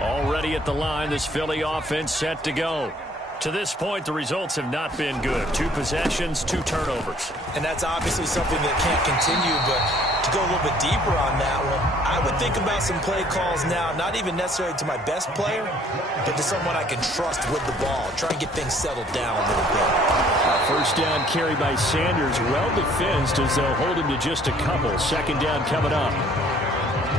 Already at the line, this Philly offense set to go. To this point, the results have not been good. 2 possessions, 2 turnovers. And that's obviously something that can't continue, but to go a little bit deeper on that one, I would think about some play calls now, not even necessarily to my best player, but to someone I can trust with the ball. Try and get things settled down a little bit. First down carry by Sanders, well defensed as they'll hold him to just a couple. Second down coming up.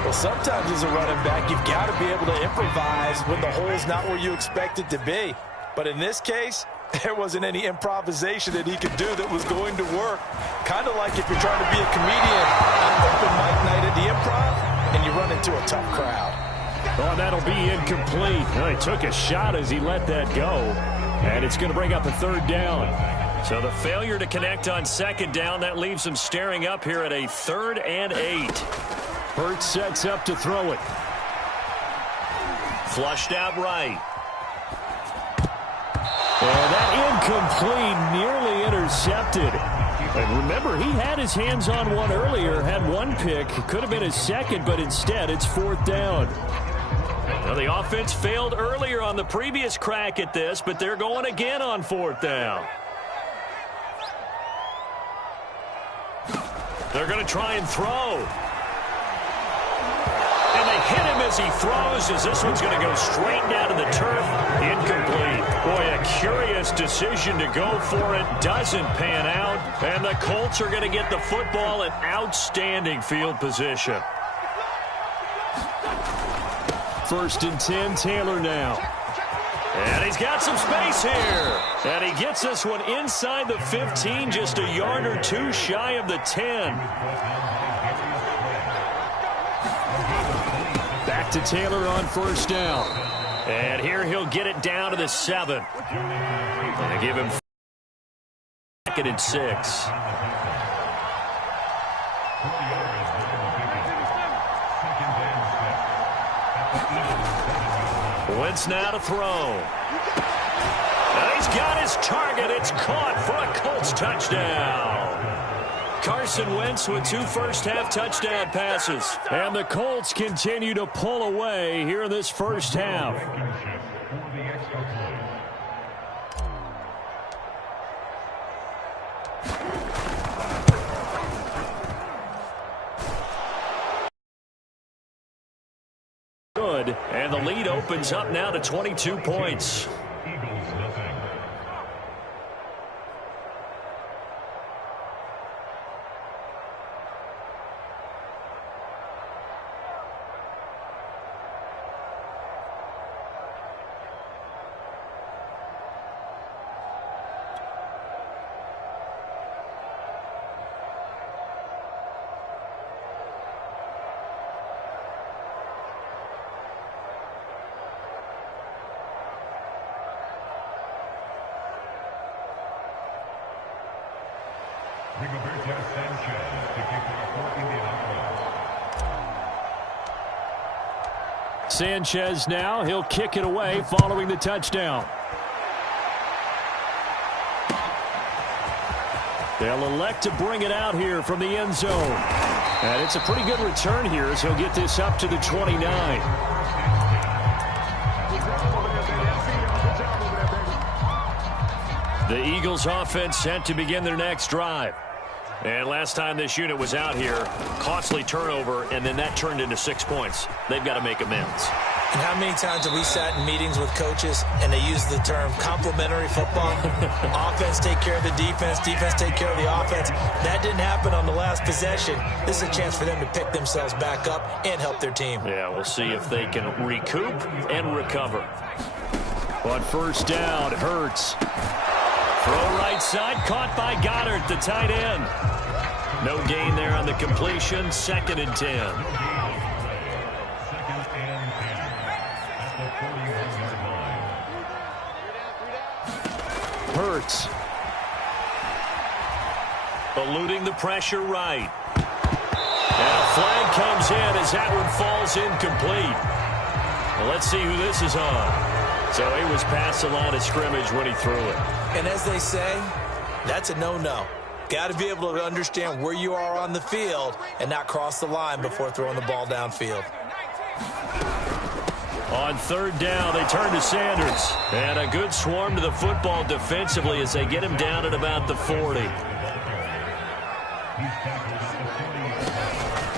Well, sometimes as a running back, you've got to be able to improvise when the hole's not where you expect it to be. But in this case, there wasn't any improvisation that he could do that was going to work. Kind of like if you're trying to be a comedian on open mic night at the Improv and you run into a tough crowd. Oh, that'll be incomplete. Well, he took a shot as he let that go. And it's going to bring up a 3rd down. So the failure to connect on 2nd down, that leaves him staring up here at a 3rd and 8. Hurts sets up to throw it. Flushed out right. And that incomplete, nearly intercepted. And remember, he had his hands on one earlier, had 1 pick. Could have been his 2nd, but instead it's 4th down. Well, the offense failed earlier on the previous crack at this, but they're going again on 4th down. They're going to try and throw. And they hit him as he throws, as this one's going to go straight down to the turf. Incomplete. Boy, a curious decision to go for it. Doesn't pan out. And the Colts are going to get the football in outstanding field position. 1st and 10, Taylor now. And he's got some space here. And he gets this one inside the 15, just a yard or 2 shy of the 10. Back to Taylor on 1st down. And here he'll get it down to the 7. And give him 2nd and 6. Wentz now to throw. And he's got his target. It's caught for a Colts touchdown. Carson Wentz with 2 first-half touchdown passes. And the Colts continue to pull away here in this first half. Good. And the lead opens up now to 22 points. Sanchez now, he'll kick it away following the touchdown. They'll elect to bring it out here from the end zone. And it's a pretty good return here as he'll get this up to the 29. The Eagles offense set to begin their next drive. And last time this unit was out here, costly turnover, and then that turned into 6 points. They've got to make amends. And how many times have we sat in meetings with coaches and they use the term complementary football? Offense take care of the defense, defense take care of the offense. That didn't happen on the last possession. This is a chance for them to pick themselves back up and help their team. Yeah, we'll see if they can recoup and recover. On 1st down, Hurts. Throw right side, caught by Goddard, the tight end. No gain there on the completion, 2nd and 10. Hurts. Eluding the pressure right. And a flag comes in as that one falls incomplete. Well, let's see who this is on. So he was past the line of scrimmage when he threw it. And as they say, that's a no-no. Got to be able to understand where you are on the field and not cross the line before throwing the ball downfield. On third down, they turn to Sanders. And a good swarm to the football defensively as they get him down at about the 40.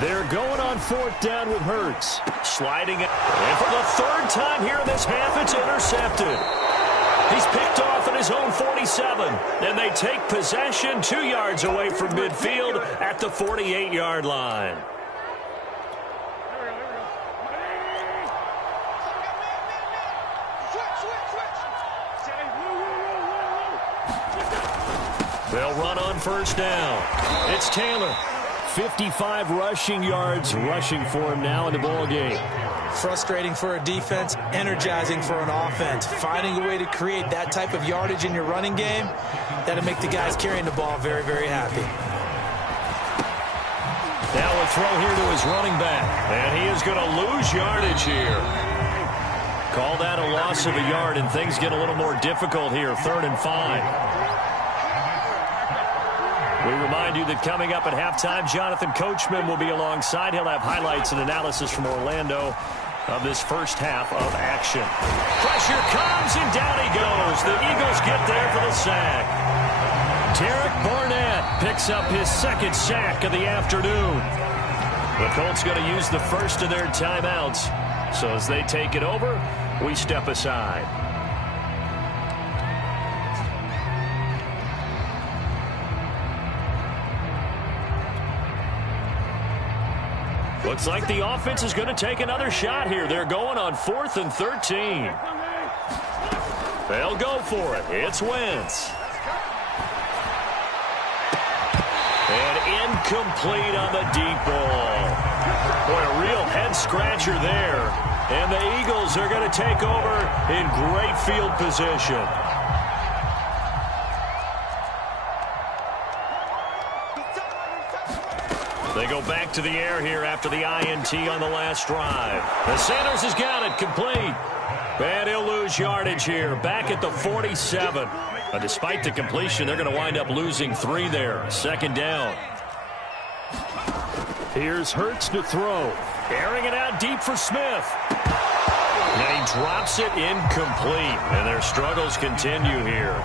They're going on fourth down with Hurts. Sliding it. And for the third time here in this half, it's intercepted. He's picked off at his own 47. And they take possession 2 yards away from midfield at the 48-yard line. They'll run on first down. It's Taylor. 55 rushing yards rushing for him now in the ball game. Frustrating for a defense, energizing for an offense. Finding a way to create that type of yardage in your running game, that'll make the guys carrying the ball very, very happy. Now a throw here to his running back. And he is going to lose yardage here. Call that a loss of a yard, and things get a little more difficult here. 3rd and 5. We remind you that coming up at halftime, Jonathan Coachman will be alongside. He'll have highlights and analysis from Orlando of this first half of action. Pressure comes, and down he goes. The Eagles get there for the sack. Derek Barnett picks up his second sack of the afternoon. The Colts going to use the first of their timeouts. So as they take it over, we step aside. Looks like the offense is going to take another shot here. They're going on 4th and 13. They'll go for it. It's Wentz. And incomplete on the deep ball. Boy, a real head-scratcher there. And the Eagles are going to take over in great field position. They go back to the air here after the INT on the last drive. The Sanders has got it complete. And he'll lose yardage here. Back at the 47. Despite the completion, they're going to wind up losing 3 there. 2nd down. Here's Hurts to throw. Airing it out deep for Smith. And he drops it incomplete. And their struggles continue here.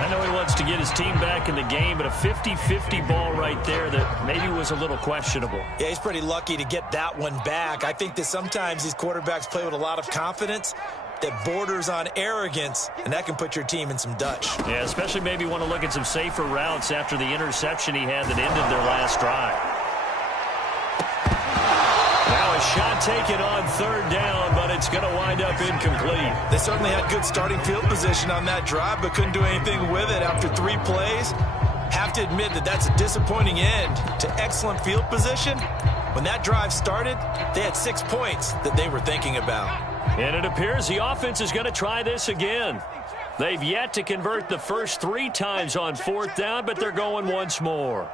I know he wants to get his team back in the game, but a 50-50 ball right there that maybe was a little questionable. Yeah, he's pretty lucky to get that one back. I think that sometimes these quarterbacks play with a lot of confidence that borders on arrogance, and that can put your team in some Dutch. Yeah, especially maybe want to look at some safer routes after the interception he had that ended their last drive. Now a shot taken on 3rd down, but it's going to wind up incomplete. They certainly had good starting field position on that drive, but couldn't do anything with it after 3 plays. Have to admit that that's a disappointing end to excellent field position. When that drive started, they had 6 points that they were thinking about. And it appears the offense is going to try this again. They've yet to convert the first 3 times on 4th down, but they're going once more.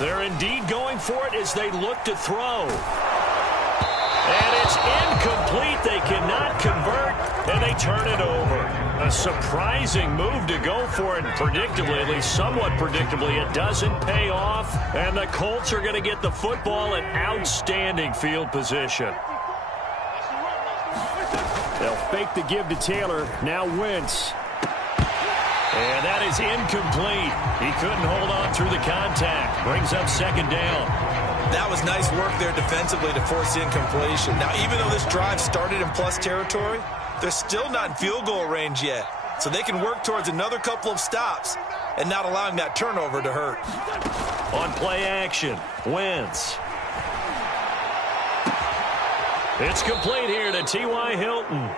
They're indeed going for it as they look to throw. And it's incomplete. They cannot convert, and they turn it over. A surprising move to go for it, and predictably, at least somewhat predictably, it doesn't pay off. And the Colts are going to get the football in outstanding field position. They'll fake the give to Taylor. Now Wentz. And that is incomplete. He couldn't hold on through the contact. Brings up 2nd down. That was nice work there defensively to force the incompletion. Now, even though this drive started in plus territory, they're still not in field goal range yet. So they can work towards another couple of stops and not allowing that turnover to hurt. On play action, Wentz. It's complete here to T.Y. Hilton.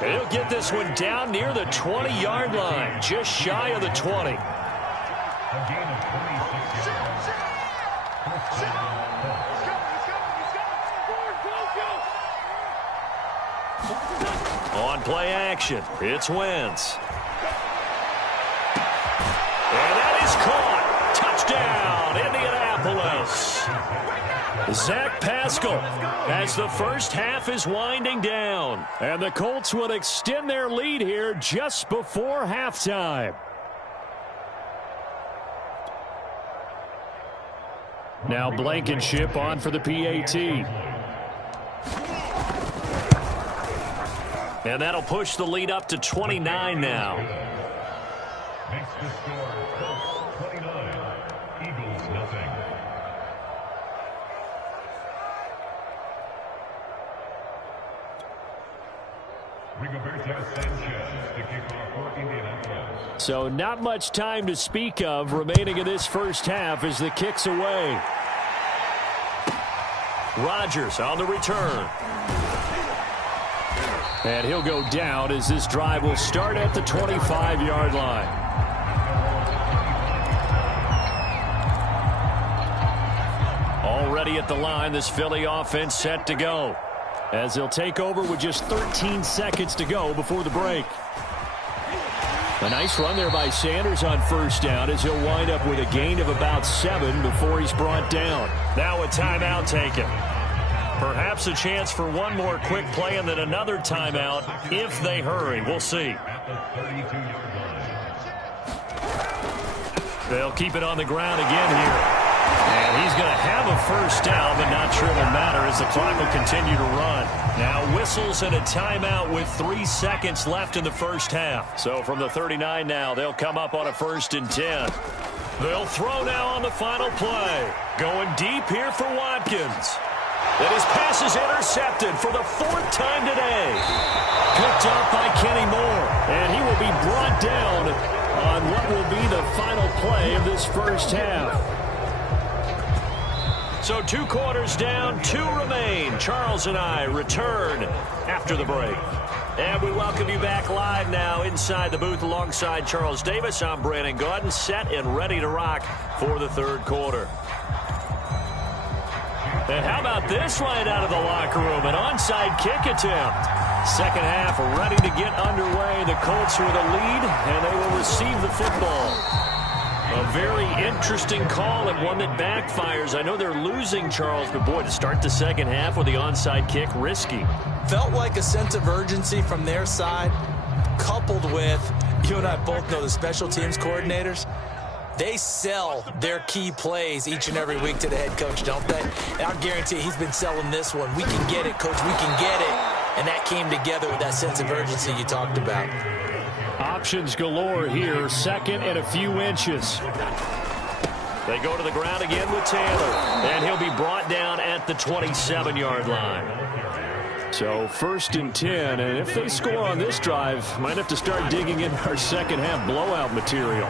He'll get this one down near the 20-yard line, just shy of the 20. On play action, it's Wentz. And that is caught. Touchdown, Indianapolis. Zach Pascal as the first half is winding down. And the Colts will extend their lead here just before halftime. Now Blankenship on for the PAT. And that'll push the lead up to 29 now. Makes the score Colts 29, Eagles nothing. Rigoberto Sanchez to kick off for Indianapolis. So not much time to speak of remaining in this first half as the kick's away. Rodgers on the return. And he'll go down as this drive will start at the 25-yard line. Already at the line, this Philly offense set to go, as they'll take over with just 13 seconds to go before the break. A nice run there by Sanders on first down as he'll wind up with a gain of about 7 before he's brought down. Now a timeout taken. Perhaps a chance for one more quick play and then another timeout if they hurry. We'll see. They'll keep it on the ground again here. And he's going to have a first down, but not sure it'll matter as the clock will continue to run. Now whistles and a timeout with 3 seconds left in the first half. So from the 39 now, they'll come up on a 1st and 10. They'll throw now on the final play. Going deep here for Watkins. And his pass is intercepted for the 4th time today. Picked up by Kenny Moore. And he will be brought down on what will be the final play of this first half. So 2 quarters down, 2 remain. Charles and I return after the break. And we welcome you back live now inside the booth alongside Charles Davis. I'm Brandon Gaudin, set and ready to rock for the 3rd quarter. And how about this right out of the locker room? An onside kick attempt. Second half ready to get underway. The Colts with a lead, and they will receive the football. A very interesting call and one that backfires. I know they're losing, Charles, but boy, to start the second half with the onside kick, risky. Felt like a sense of urgency from their side, coupled with, you and I both know the special teams coordinators. They sell their key plays each and every week to the head coach, don't they? And I guarantee he's been selling this one. We can get it, coach. We can get it. And that came together with that sense of urgency you talked about. Options galore here. 2nd and a few inches. They go to the ground again with Taylor. And he'll be brought down at the 27-yard line. So 1st and 10. And if they score on this drive, might have to start digging in our second half blowout material.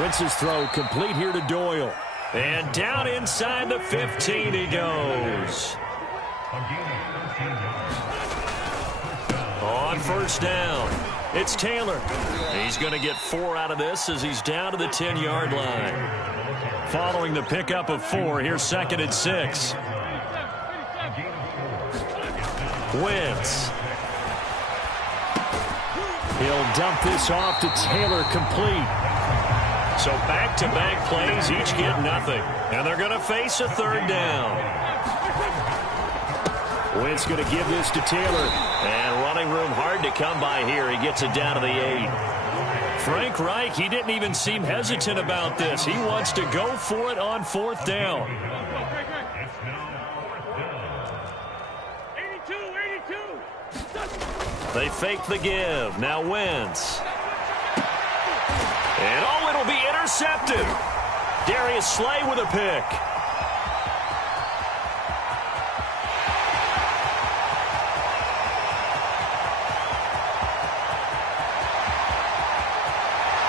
Wentz's throw complete here to Doyle. And down inside the 15 he goes. On 1st down, it's Taylor. He's going to get 4 out of this as he's down to the 10-yard line. Following the pickup of 4, here's 2nd and 6. Wentz. He'll dump this off to Taylor, complete. So back-to-back plays, each get nothing. And they're going to face a 3rd down. Wentz going to give this to Taylor. And running room hard to come by here. He gets it down to the 8. Frank Reich, he didn't even seem hesitant about this. He wants to go for it on 4th down. 82. They fake the give. Now Wentz. And oh, it'll be intercepted. Darius Slay with a pick.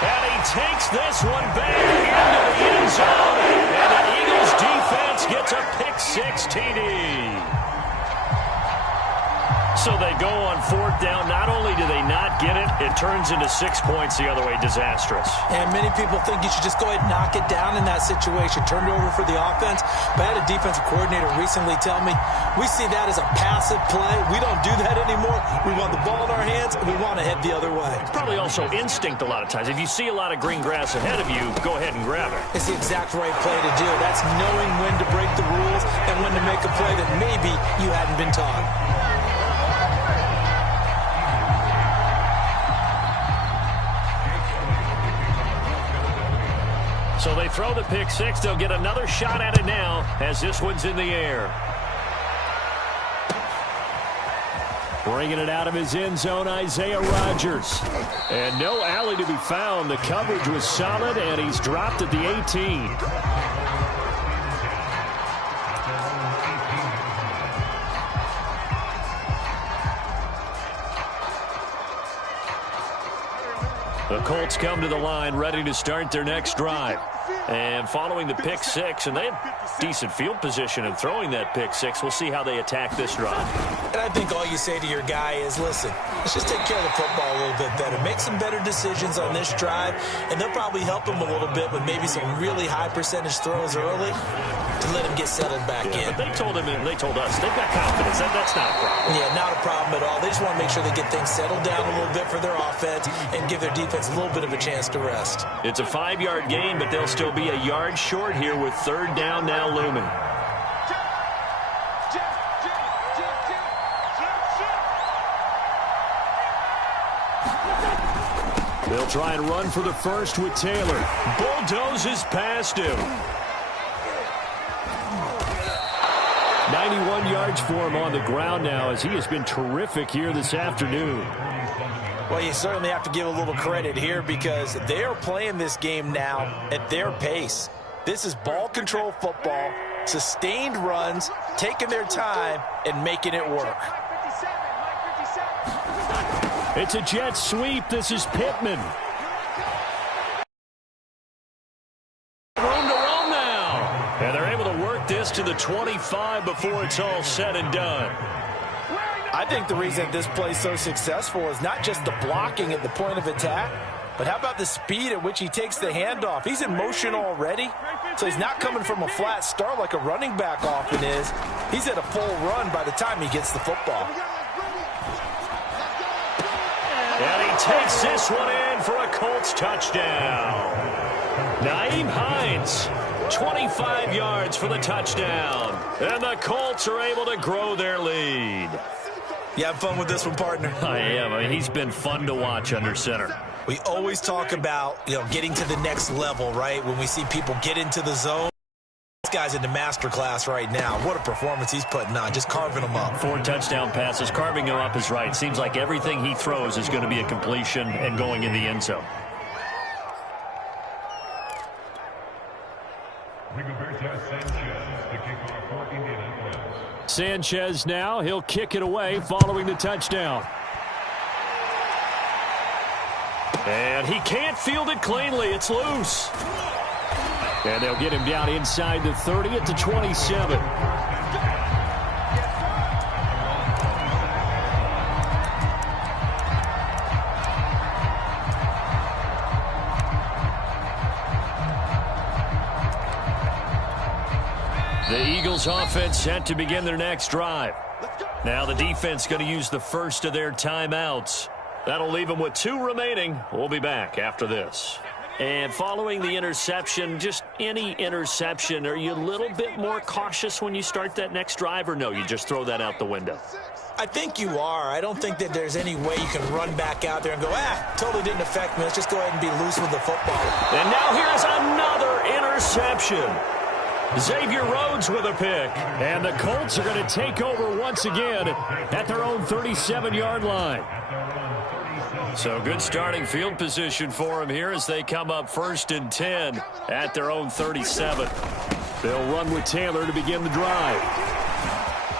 And he takes this one back into the end zone. And the Eagles defense gets a pick 6 TD. So they go on 4th down. Not only do they not get it, it turns into 6 points the other way. Disastrous. And many people think you should just go ahead and knock it down in that situation. Turn it over for the offense. But I had a defensive coordinator recently tell me, we see that as a passive play. We don't do that anymore. We want the ball in our hands, and we want to head the other way. It's probably also instinct a lot of times. If you see a lot of green grass ahead of you, go ahead and grab it. It's the exact right play to do. That's knowing when to break the rules and when to make a play that maybe you hadn't been taught. So they throw the pick six. They'll get another shot at it now as this one's in the air. Bringing it out of his end zone, Isaiah Rodgers. And no alley to be found. The coverage was solid, and he's dropped at the 18. The Colts come to the line, ready to start their next drive. And following the pick six, and they have decent field position in throwing that pick six. We'll see how they attack this drive. And I think all you say to your guy is, listen, let's just take care of the football a little bit better. Make some better decisions on this drive, and they'll probably help him a little bit with maybe some really high percentage throws early to let him get settled back in. But they told him, and they told us, they've got confidence. That's not a problem. Yeah, not a problem at all. They just want to make sure they get things settled down a little bit for their offense and give their defense a little bit of a chance to rest. It's a 5-yard gain, but they'll still be a yard short here with third down now looming. They'll try and run for the first with Taylor. Bulldozes past him. 91 yards for him on the ground now as he has been terrific here this afternoon. Well, you certainly have to give a little credit here because they are playing this game now at their pace. This is ball control football, sustained runs, taking their time, and making it work. It's a jet sweep. This is Pittman. Room to roam now. And they're able to work this to the 25 before it's all said and done. I think the reason this play is so successful is not just the blocking at the point of attack, but how about the speed at which he takes the handoff? He's in motion already, so he's not coming from a flat start like a running back often is. He's at a full run by the time he gets the football. And he takes this one in for a Colts touchdown. Nyheim Hines, 25 yards for the touchdown. And the Colts are able to grow their lead. You have fun with this one, partner? I am. I mean, he's been fun to watch under center. We always talk about, getting to the next level, right? When we see people get into the zone. This guy's in the master class right now. What a performance he's putting on, just carving them up. 4 touchdown passes. Carving him up is right. Seems like everything he throws is going to be a completion and going in the end zone. Rigoberto Sanchez to kick off for Indianapolis. Sanchez now. He'll kick it away following the touchdown. And he can't field it cleanly. It's loose. And they'll get him down inside the 30 at the 27. The Eagles offense set to begin their next drive. Now the defense going to use the first of their timeouts. That'll leave them with 2 remaining. We'll be back after this. And following the interception, just any interception, are you a little bit more cautious when you start that next drive, or no, you just throw that out the window? I think you are. I don't think that there's any way you can run back out there and go, totally didn't affect me. Let's just go ahead and be loose with the football. And now here's another interception. Xavier Rhodes with a pick. And the Colts are going to take over once again at their own 37-yard line. So good starting field position for him here as they come up 1st and 10 at their own 37. They'll run with Taylor to begin the drive.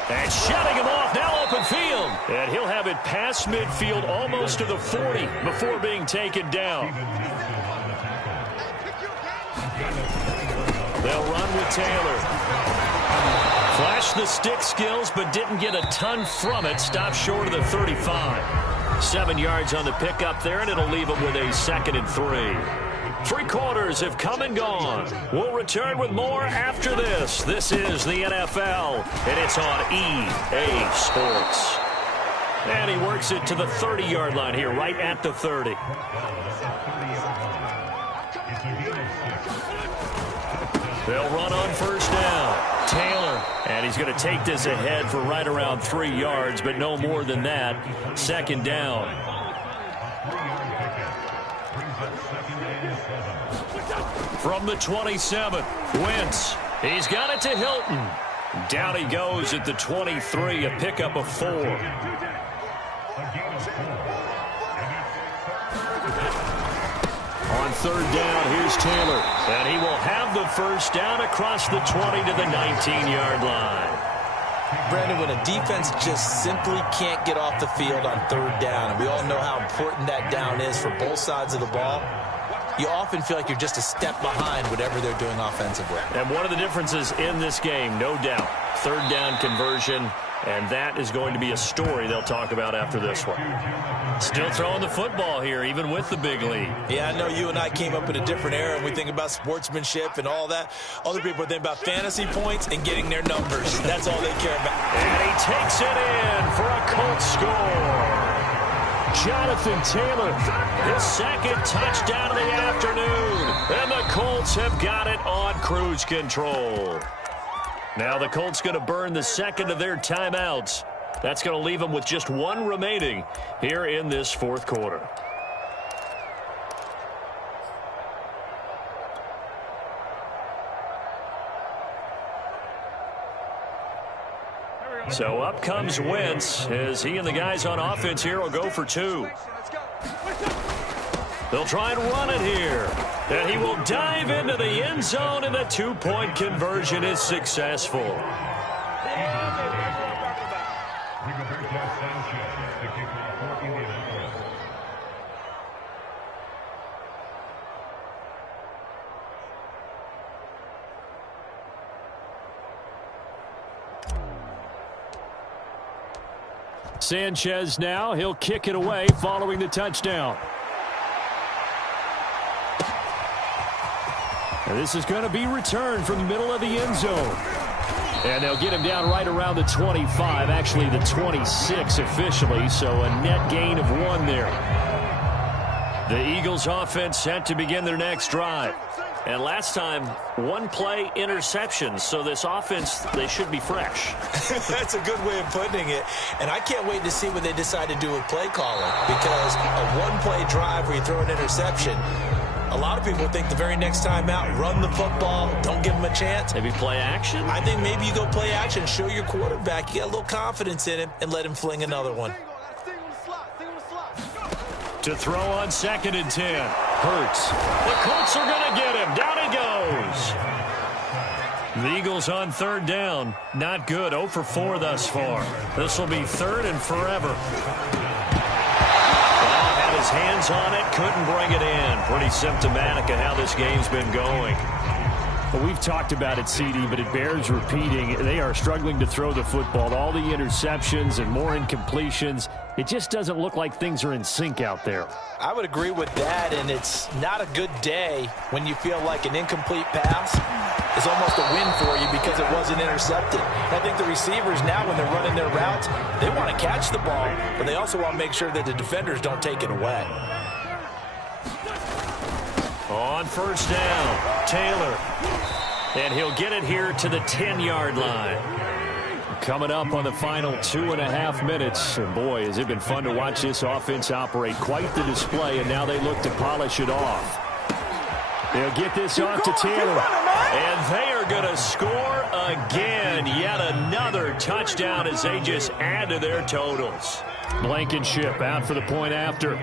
And shutting him off, now open field. And he'll have it past midfield almost to the 40 before being taken down. They'll run with Taylor. Flashed the stick skills but didn't get a ton from it. Stopped short of the 35. 7 yards on the pickup there, and it'll leave them with a 2nd and 3. 3 quarters have come and gone. We'll return with more after this. This is the NFL, and it's on EA Sports. And he works it to the 30-yard line here, right at the 30. They'll run on 1st down. Taylor, and he's going to take this ahead for right around 3 yards, but no more than that. 2nd down. From the 27, Wentz. He's got it to Hilton. Down he goes at the 23, a pickup of 4. On third down, here's Taylor. And he will have the first down across the 20 to the 19-yard line. Brandon, when a defense just simply can't get off the field on third down, and we all know how important that down is for both sides of the ball, you often feel like you're just a step behind whatever they're doing offensively. And one of the differences in this game, no doubt, third down conversion, and that is going to be a story they'll talk about after this one. Still throwing the football here, even with the big lead. Yeah, I know you and I came up in a different era, and we think about sportsmanship and all that. Other people think about fantasy points and getting their numbers. That's all they care about. And he takes it in for a Colts score. Jonathan Taylor, his second touchdown of the afternoon. And the Colts have got it on cruise control. Now the Colts going to burn the second of their timeouts. That's going to leave them with just one remaining here in this fourth quarter. So up comes Wentz as he and the guys on offense here will go for 2. They'll try and run it here. And he will dive into the end zone, and the 2-point conversion is successful. Sanchez now, he'll kick it away following the touchdown. And this is going to be returned from the middle of the end zone. And they'll get him down right around the 25, actually the 26 officially, so a net gain of 1 there. The Eagles offense set to begin their next drive. And last time, 1-play interceptions, so this offense, they should be fresh. That's a good way of putting it. And I can't wait to see what they decide to do with play calling, because a 1-play drive where you throw an interception, a lot of people think the very next time out, run the football, don't give them a chance. Maybe play action? I think maybe you go play action, show your quarterback you got a little confidence in him, and let him fling another one. To throw on 2nd and 10. Hurts. The Colts are going to get him. Down he goes. The Eagles on third down. Not good. 0 for 4 thus far. This will be 3rd and forever. Had his hands on it. Couldn't bring it in. Pretty symptomatic of how this game's been going. Well, we've talked about it, CD, but it bears repeating. They are struggling to throw the football. All the interceptions and more incompletions. It just doesn't look like things are in sync out there. I would agree with that, and it's not a good day when you feel like an incomplete pass is almost a win for you because it wasn't intercepted. I think the receivers now, when they're running their routes, they want to catch the ball, but they also want to make sure that the defenders don't take it away. On first down, Taylor. And he'll get it here to the 10-yard line. Coming up on the final 2.5 minutes. And boy, has it been fun to watch this offense operate. Quite the display, and now they look to polish it off. They'll get this off to Taylor. And they are going to score again. Yet another touchdown as they just add to their totals. Blankenship out for the point after.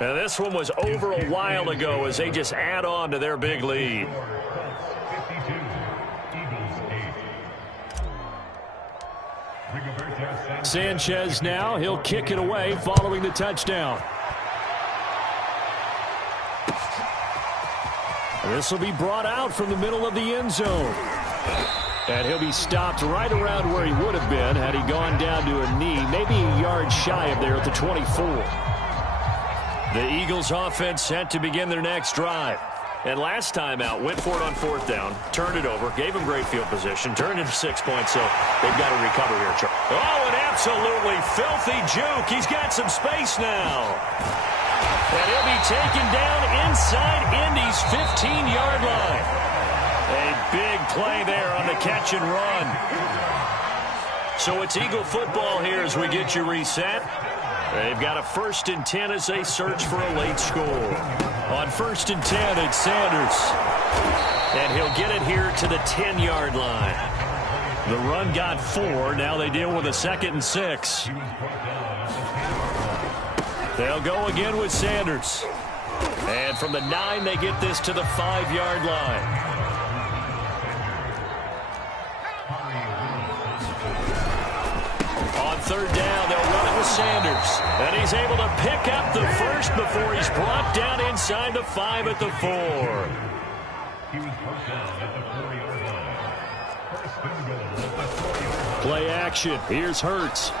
And this one was over a while ago as they just add on to their big lead. Sanchez now, he'll kick it away following the touchdown. This will be brought out from the middle of the end zone. And he'll be stopped right around where he would have been had he gone down to a knee, maybe a yard shy of there at the 24. The Eagles offense set to begin their next drive. And last time out, went for it on 4th down, turned it over, gave him great field position, turned into 6 points, so they've got to recover here, Charles. Oh, an absolutely filthy juke. He's got some space now. And he'll be taken down inside Indy's 15-yard line. A big play there on the catch and run. So it's Eagle football here as we get you reset. They've got a 1st and 10 as they search for a late score. On 1st and 10, it's Sanders. And he'll get it here to the 10-yard line. The run got 4. Now they deal with a 2nd and 6. They'll go again with Sanders. And from the 9, they get this to the 5-yard line. On 3rd down, they'll run it with Sanders. And he's able to pick up the first before he's brought down inside the 5 at the 4. He was brought down at the 4-yard line. First and goal at the 4-yard line. Play action. Here's Hurts.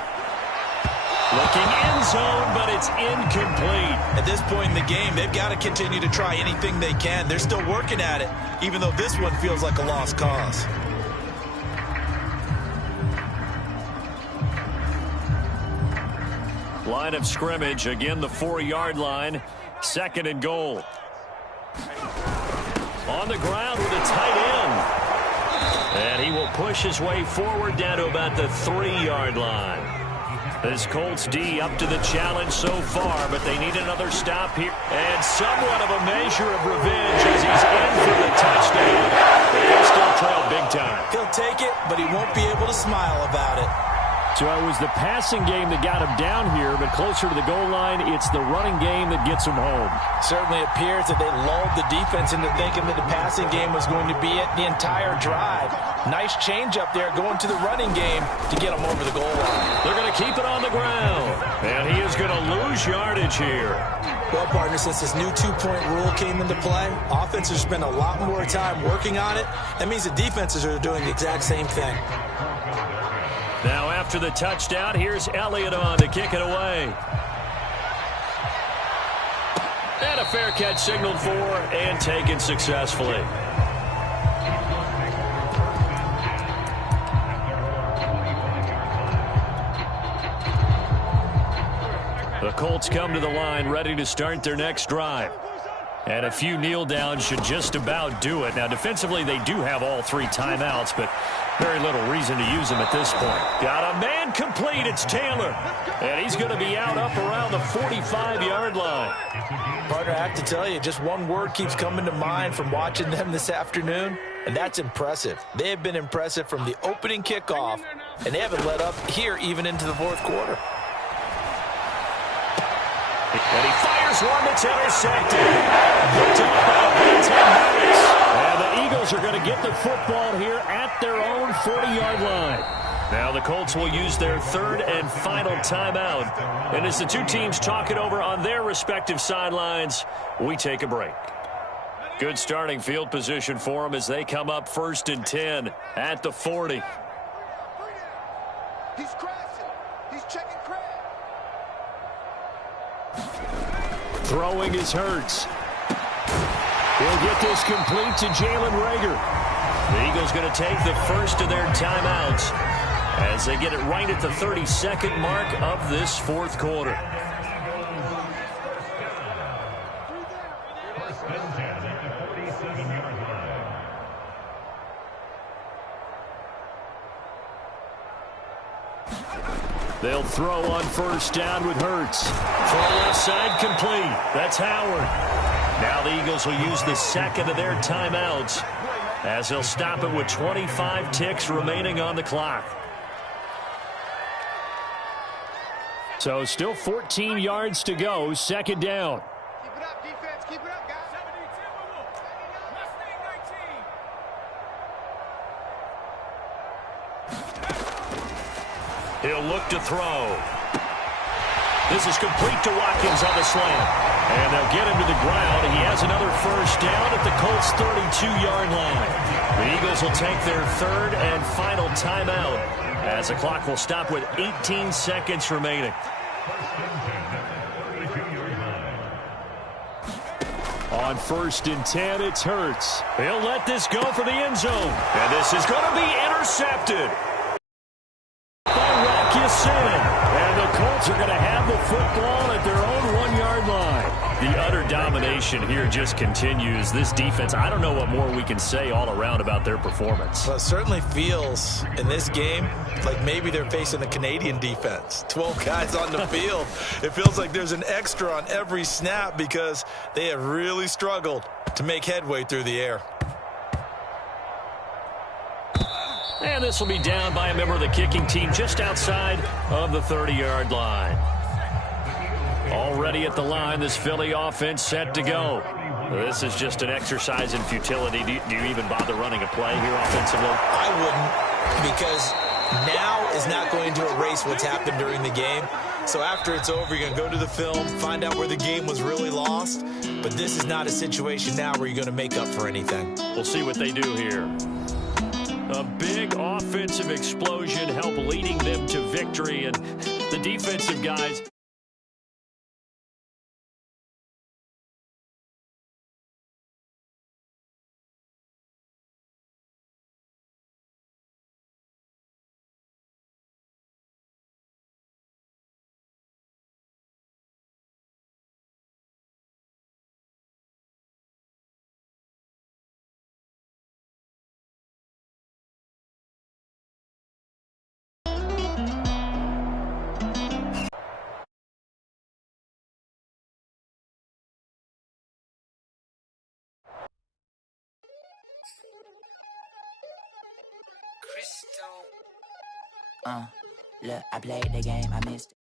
Looking end zone, but it's incomplete. At this point in the game, they've got to continue to try anything they can. They're still working at it, even though this one feels like a lost cause. Line of scrimmage, again the 4-yard line. 2nd and goal. On the ground with a tight end. And he will push his way forward down to about the 3-yard line. This Colts D up to the challenge so far, but they need another stop here. And somewhat of a measure of revenge as he's in for the touchdown. They still trail big time. He'll take it, but he won't be able to smile about it. So it was the passing game that got him down here, but closer to the goal line, it's the running game that gets him home. Certainly appears that they lulled the defense into thinking that the passing game was going to be it the entire drive. Nice change up there going to the running game to get him over the goal line. They're going to keep it on the ground. And he is going to lose yardage here. Well, partner, since this new 2-point rule came into play, offenses spend a lot more time working on it. That means the defenses are doing the exact same thing. Now after the touchdown, here's Elliott on to kick it away. And a fair catch signaled for and taken successfully. The Colts come to the line ready to start their next drive. And a few kneel downs should just about do it. Now defensively they do have all 3 timeouts, but very little reason to use them at this point. Got a man complete. It's Taylor. And he's going to be out up around the 45-yard line. Partner, I have to tell you, just one word keeps coming to mind from watching them this afternoon, and that's impressive. They have been impressive from the opening kickoff, and they haven't let up here even into the 4th quarter. And he fires one that's intercepted. Picked up by Big Ten Harris. And the Eagles are going to get the football here at their own 40-yard line. Now the Colts will use their 3rd and final timeout. And as the two teams talk it over on their respective sidelines, we take a break. Good starting field position for them as they come up 1st and 10 at the 40. He's crashing. He's checking crash. Throwing is Hurts. He'll get this complete to Jalen Reagor. The Eagles going to take the first of their timeouts as they get it right at the 32nd mark of this 4th quarter. First and 10 at the 47-yard line. They'll throw on 1st down with Hurts. Throw left side complete. That's Howard. Now the Eagles will use the 2nd of their timeouts as they'll stop it with 25 ticks remaining on the clock. So still 14 yards to go, 2nd down. Keep it up, defense. Keep it up, guys. 72. He'll look to throw. This is complete to Watkins on the slant. And they'll get him to the ground. He has another 1st down at the Colts' 32-yard line. The Eagles will take their 3rd and final timeout as the clock will stop with 18 seconds remaining. On 1st and 10, it's Hurts. He'll let this go for the end zone. And this is going to be intercepted by Rock Ya-Sin. And the Colts are going to have the football at their own 1-yard line. The utter domination here just continues. This defense, I don't know what more we can say all around about their performance. Well, it certainly feels in this game like maybe they're facing a Canadian defense. 12 guys on the field. It feels like there's an extra on every snap because they have really struggled to make headway through the air. And this will be down by a member of the kicking team just outside of the 30-yard line. Already at the line, this Philly offense set to go. This is just an exercise in futility. Do you even bother running a play here offensively? I wouldn't, because now is not going to erase what's happened during the game. So after it's over, you're going to go to the film, find out where the game was really lost. But this is not a situation now where you're going to make up for anything. We'll see what they do here. A big offensive explosion helped leading them to victory, and the defensive guys... Look, I played the game, I missed it.